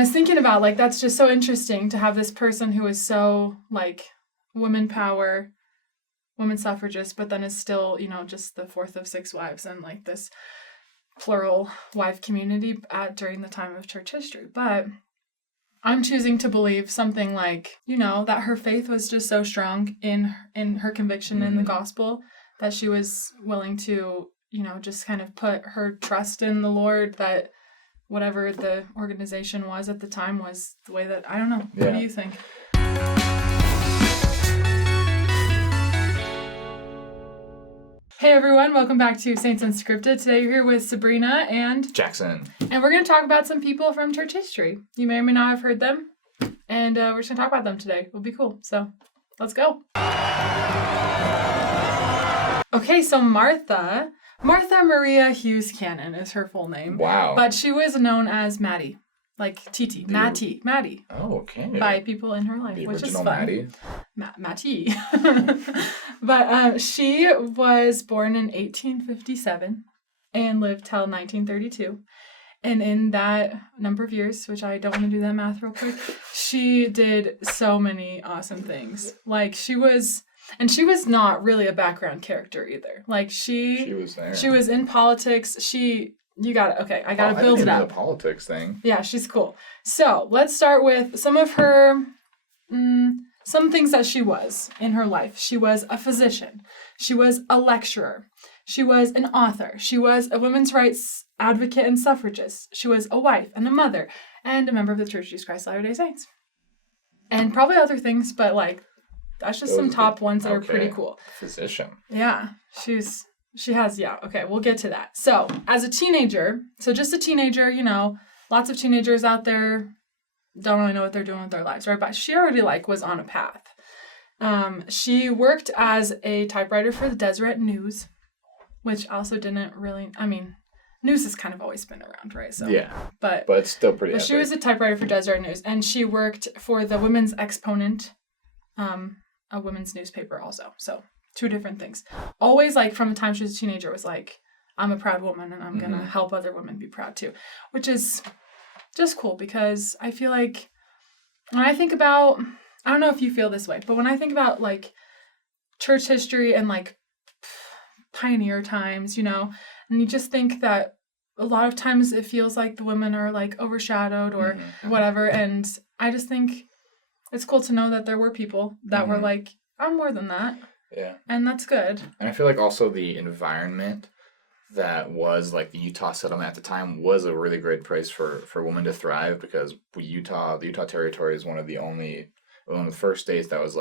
I was thinking about, like, that's just so interesting to have this person who is so, like, women power, women suffragist, but then is still, you know, just the fourth of 6 wives and, like, this plural wife community during the time of church history. But I'm choosing to believe something like, you know, that her faith was just so strong in her conviction in the gospel that she was willing to, you know, just kind of put her trust in the Lord, that whatever the organization was at the time was the way that, I don't know. Yeah. What do you think? Hey everyone, welcome back to Saints Unscripted. Today you're here with Sabrina and Jackson. And we're going to talk about some people from church history. You may or may not have heard them. And we're just going to talk about them today. It'll be cool. So, let's go. Okay, so Martha Maria Hughes Cannon is her full name. Wow. But she was known as Maddie. Like Titi. Maddie. Oh, okay. By people in her life, the which is fun. Maddie. Mattie. But she was born in 1857 and lived till 1932. And in that number of years, which I don't want to do that math real quick, she did so many awesome things. Like she was not really a background character either. Like she was there. She was in politics. I gotta build it up. The politics thing. Yeah, she's cool. So let's start with some of her, some things that she was in her life. She was a physician. She was a lecturer. She was an author. She was a women's rights advocate and suffragist. She was a wife and a mother and a member of the Church of Jesus Christ of Latter-day Saints. And probably other things, but like, that's just some top ones that are pretty cool. Physician. Yeah, we'll get to that. So, as a teenager, just a teenager, you know, lots of teenagers out there don't really know what they're doing with their lives, right? But she already, was on a path. She worked as a typewriter for the Deseret News, which also didn't really, news has kind of always been around, right? So yeah, but it's still pretty epic. She was a typewriter for Deseret News, and she worked for the Women's Exponent, a women's newspaper also. So 2 different things. Always, from the time she was a teenager, was I'm a proud woman and I'm going to help other women be proud too. Which is just cool because I feel like when I think about, I don't know if you feel this way, but when I think about church history and pioneer times, you know, and you just think that a lot of times it feels like the women are overshadowed or whatever. And I just think it's cool to know that there were people that were I'm more than that. Yeah. And that's good. And I feel like also the environment that was the Utah settlement at the time was a really great place for women to thrive because the Utah Territory is one of the first states that was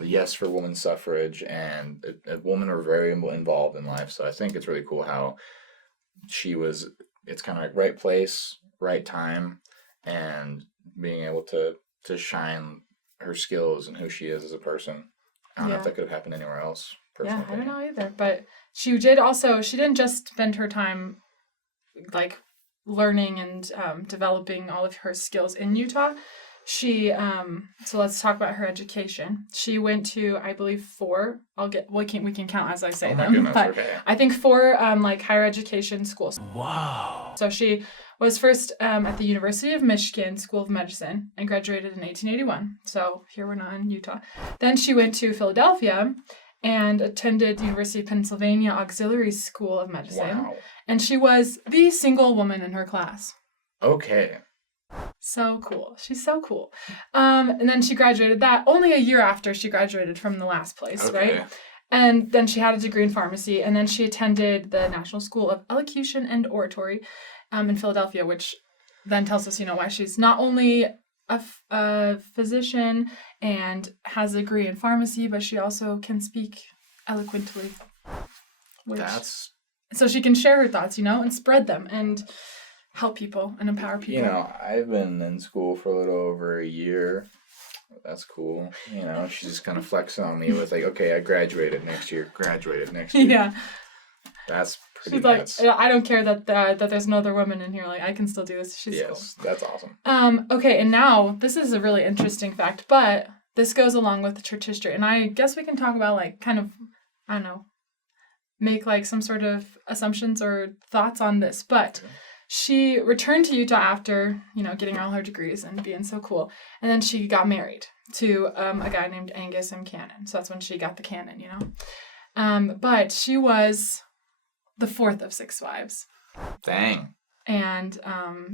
yes for women's suffrage, and women were very involved in life. So I think it's really cool how it's kind of right place, right time, and being able to shine her skills and who she is as a person. I don't know if that could have happened anywhere else. Yeah, I don't know either. But she didn't just spend her time learning and developing all of her skills in Utah. She so let's talk about her education. She went to, I believe, 4. We can count as I say them. Goodness, but okay. I think 4 higher education schools. Wow. So she was first at the University of Michigan School of Medicine and graduated in 1881. So here we're not in Utah. Then she went to Philadelphia and attended the University of Pennsylvania Auxiliary School of Medicine. Wow. And she was the single woman in her class. Okay. So cool. She's so cool. And then she graduated that only a year after she graduated from the last place, right? And then she had a degree in pharmacy, and then she attended the National School of Elocution and Oratory in Philadelphia, which then tells us, why she's not only a physician and has a degree in pharmacy, but she also can speak eloquently. So she can share her thoughts, and spread them and help people and empower people. I've been in school for a little over a year. That's cool. She's just kind of flexing on me with okay, I graduated next year. Yeah. That's pretty She's I don't care that there's another woman in here. I can still do this. She's cool. That's awesome. Okay, and now this is a really interesting fact, but this goes along with the church history. And I guess we can talk about kind of, I don't know, make some sort of assumptions or thoughts on this. But she returned to Utah after, getting all her degrees and being so cool. And then she got married to a guy named Angus M. Cannon. So that's when she got the cannon, But she was the fourth of 6 wives. Dang. And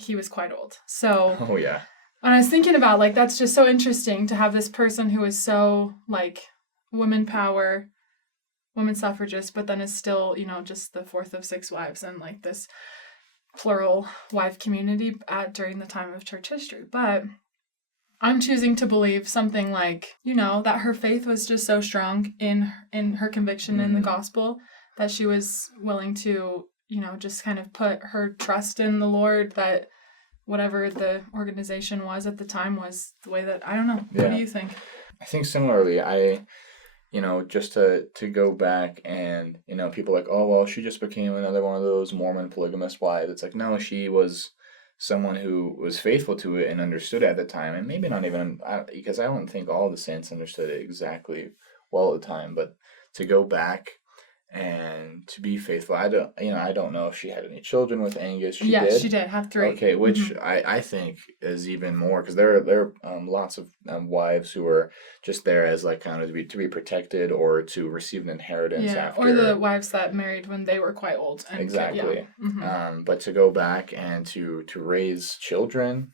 he was quite old. So Oh, yeah. when I was thinking about, that's just so interesting to have this person who is so, women power, women suffragist, but then is still, just the fourth of 6 wives and, this plural wife community during the time of church history. But I'm choosing to believe something that her faith was just so strong in her conviction in the gospel that she was willing to, just kind of put her trust in the Lord, that whatever the organization was at the time was the way that, I don't know. Yeah. What do you think? I think similarly, just to go back and, people like, oh, well, she just became another one of those Mormon polygamous wives. It's like, no, she was someone who was faithful to it and understood it at the time. And maybe not even, because I don't think all the saints understood it exactly well at the time, but to go back and to be faithful. I don't know if she had any children with Angus. She did. She did have 3. Okay, which I think is even more, because there are lots of wives who are just there as kind of to be protected or to receive an inheritance after. Or the wives that married when they were quite old. And exactly. But to go back and to raise children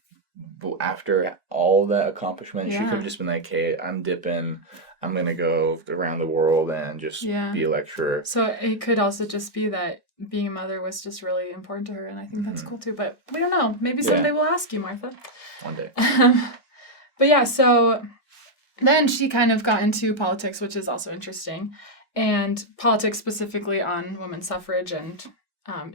after all that accomplishment, she could have just been like, hey, I'm dipping. I'm going to go around the world and just be a lecturer. So it could also just be that being a mother was just really important to her, and I think that's cool too. But we don't know. Maybe someday we'll ask you, Martha. One day. But yeah, so then she kind of got into politics, which is also interesting, and politics specifically on women's suffrage, and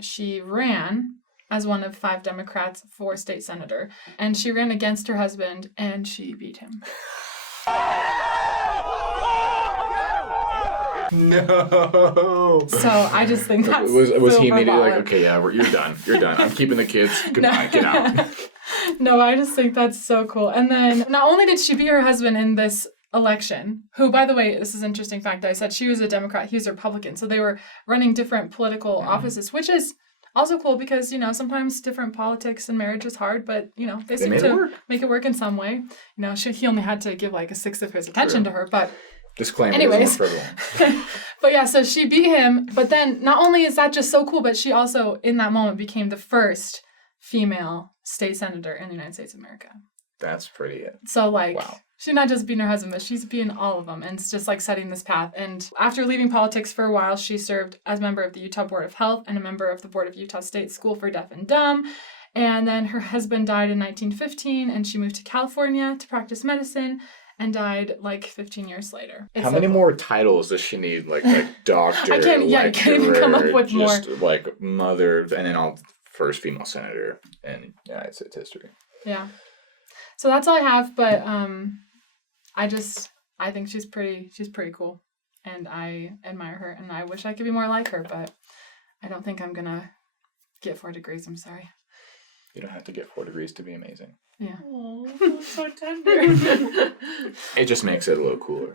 she ran as one of 5 Democrats for state senator, and she ran against her husband, and she beat him. No. So I just think that's was so he immediately like, okay, yeah, you're done. I'm keeping the kids. Goodbye, get out. No, I just think that's so cool. And then not only did she beat her husband in this election, who, by the way, this is an interesting fact that I said she was a Democrat, he was a Republican. So they were running different political offices, which is also cool because, sometimes different politics and marriage is hard, but, they seem to make it work in some way. He only had to give 1/6 of his attention to her, but disclaimer. Anyways. For everyone. But yeah, so she beat him, but then not only is that just so cool, but she also, in that moment, became the first female state senator in the United States of America. That's pretty it. So, wow. She's not just beating her husband, but she's beating all of them, and it's just, setting this path. And after leaving politics for a while, she served as member of the Utah Board of Health and a member of the board of Utah State School for Deaf and Dumb. And then her husband died in 1915, and she moved to California to practice medicine, and died 15 years later. How many more titles does she need? Like doctor, I can't even come up with just, more. Mother, and then all first female senator in United States history. Yeah. So that's all I have, but I think she's pretty cool, and I admire her, and I wish I could be more like her, but I don't think I'm gonna get 4 degrees. I'm sorry. You don't have to get 4 degrees to be amazing. Yeah. Oh, so tender. It just makes it a little cooler.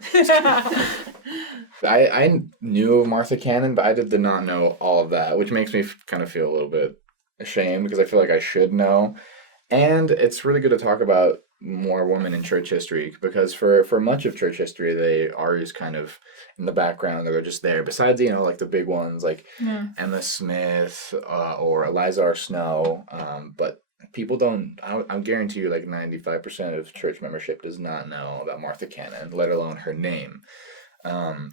I knew of Martha Cannon, but I did not know all of that, which makes me kind of feel a little bit ashamed because I feel like I should know. And it's really good to talk about more women in church history because for much of church history, they are just kind of in the background. They're just there. Besides, the big ones like Emma Smith or Eliza R. Snow. But people don't, I guarantee you 95% of church membership does not know about Martha Cannon, let alone her name.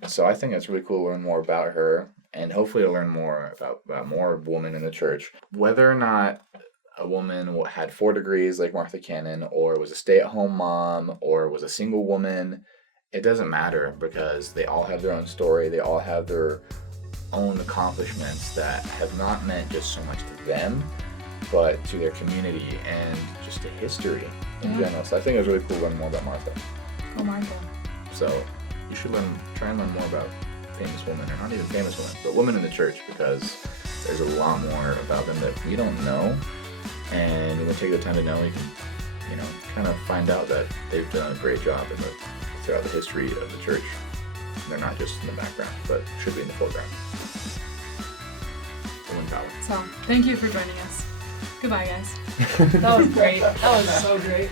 So I think it's really cool to learn more about her and hopefully to learn more about more women in the church. Whether or not a woman had 4 degrees like Martha Cannon, or was a stay-at-home mom, or was a single woman, it doesn't matter because they all have their own story. They all have their own accomplishments that have not meant just so much to them, but to their community and just to history in general. So I think it was really cool to learn more about Martha. Oh, Martha. So you should try and learn more about famous women, or not even famous women, but women in the church, because there's a lot more about them that we don't know. And when we take the time to know, we can, kind of find out that they've done a great job throughout the history of the church. They're not just in the background, but should be in the foreground. Women power. So, thank you for joining us. Goodbye, guys. That was great. That was so great.